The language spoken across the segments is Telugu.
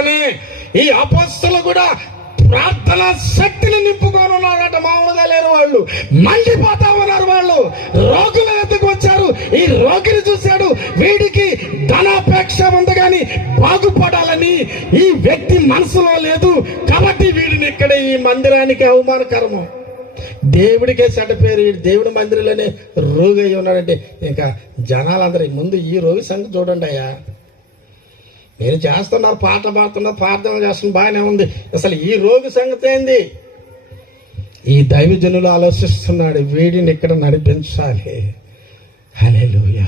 వెంటనే ఈ అపోస్తలు కూడా ప్రార్థన శక్తిని నింపుకొని ఉన్నారట. మామూలుగా లేరు వాళ్ళు, మండిపోతా ఉన్నారు వాళ్ళు. రోగుల ఎద్దకు వచ్చారు. ఈ రోగిని చూశాడు, వీడికి ధనాపేక్ష ఉంది కానీ బాగుపడాలని ఈ వ్యక్తి మనసులో లేదు. కాబట్టి వీడిని ఇక్కడ ఈ మందిరానికి అవమానకరము, దేవుడికే చెడ్డ పేరు, దేవుడి మందిరంలోనే రోగి అయి ఉన్నాడంటే ఇంకా జనాలందరూ ముందు ఈ రోగి సంగతి చూడండి అయ్యా. మీరు చేస్తున్నారు, పాట పాడుతున్నారు, ప్రార్థన చేస్తున్నారు, బాగానే ఉంది. అసలు ఈ రోగి సంగతి ఏంది? ఈ దైవజనులు ఆలోచిస్తున్నాడు, వీడిని ఇక్కడ నడిపించాలి. హల్లెలూయా.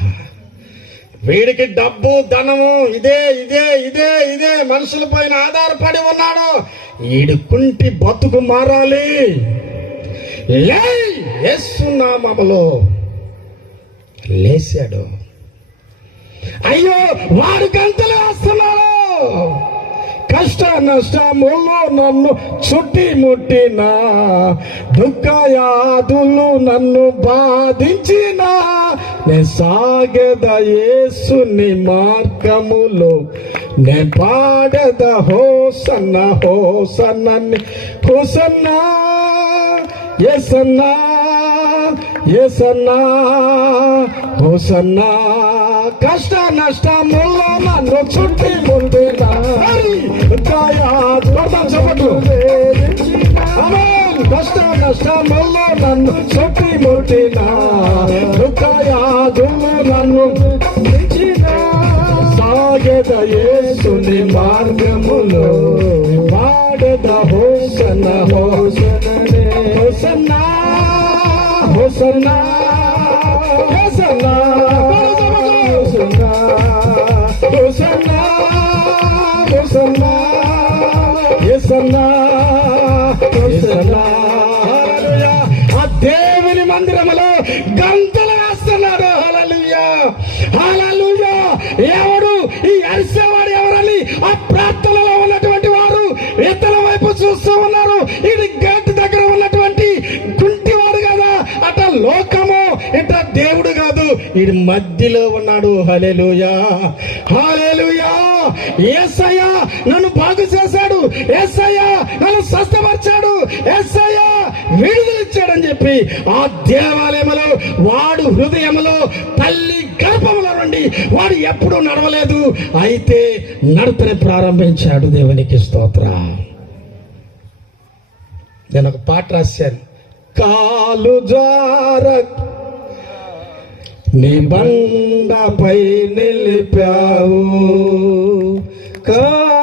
వీడికి డబ్బు ధనము ఇదే ఇదే ఇదే ఇదే మనుషుల పైన ఆధారపడి ఉన్నాడు. వీడి కుంటి బతుకు మారాలి. యేసు నామములో లేచాడు. అయ్యో వాడు గంతలు వేస్తున్నాడు. కష్ట నష్టములు నన్ను చుట్టి ముట్టిన, దుఃఖయాదులు నన్ను బాధించిన, నే సాగెద యేసుని మార్గములో, నే పాడెద హోసన్న హోసన్న హోసన్నా యేసన్నా యేసన్నా హోసన్నా. కష్ట నష్టముల్లో నన్ను చుట్టి ముందునా, కష్ట నష్టముల్లో నన్ను చుట్టి ముట్టినా, దుఃఖయాదులు నన్ను సాగెద యేసుని మార్గములో, పాడెద హోసన్న హోసననే హోసన్నా హోసన్నా హోసన్నా హోసన్నా హోసన్నా హోసన్నా యేసన్నా యేసన్నా. హల్లెలూయా. ఆ దేవుని మందిరములో గంతలు వేస్తున్నాడు. హల్లెలూయా హల్లెలూయా. ఎవడు ఈ అరిసేవాడు ఎవరని ఆ ప్రార్థనలో ఉన్నటువంటి వారు ఇతర వైపు చూస్తూ ఉన్నారు. ఇది గేట్ దగ్గర ఉన్నటువంటి గుంటివాడు కదా, అట లోకము, ఇట దేవుడు కాదు, ఇది మధ్యలో ఉన్నాడు. హల్లెలూయా హల్లెలూయా. యేసయ్య నన్ను బాగు చేశాడు, యేసయ్య నన్ను స్వస్థపరిచాడు, యేసయ్య విడుదలిచ్చాడని చెప్పి ఆ దేవాలయంలో వాడు హృదయంలో తల్లి గర్భంలో నుండి వాడు ఎప్పుడూ నడవలేదు, అయితే నడతని ప్రారంభించాడు. దేవునికి స్తోత్రం. నేను ఒక పాట రాశాను. కాలు జార నీ బండపై నిలిపావు,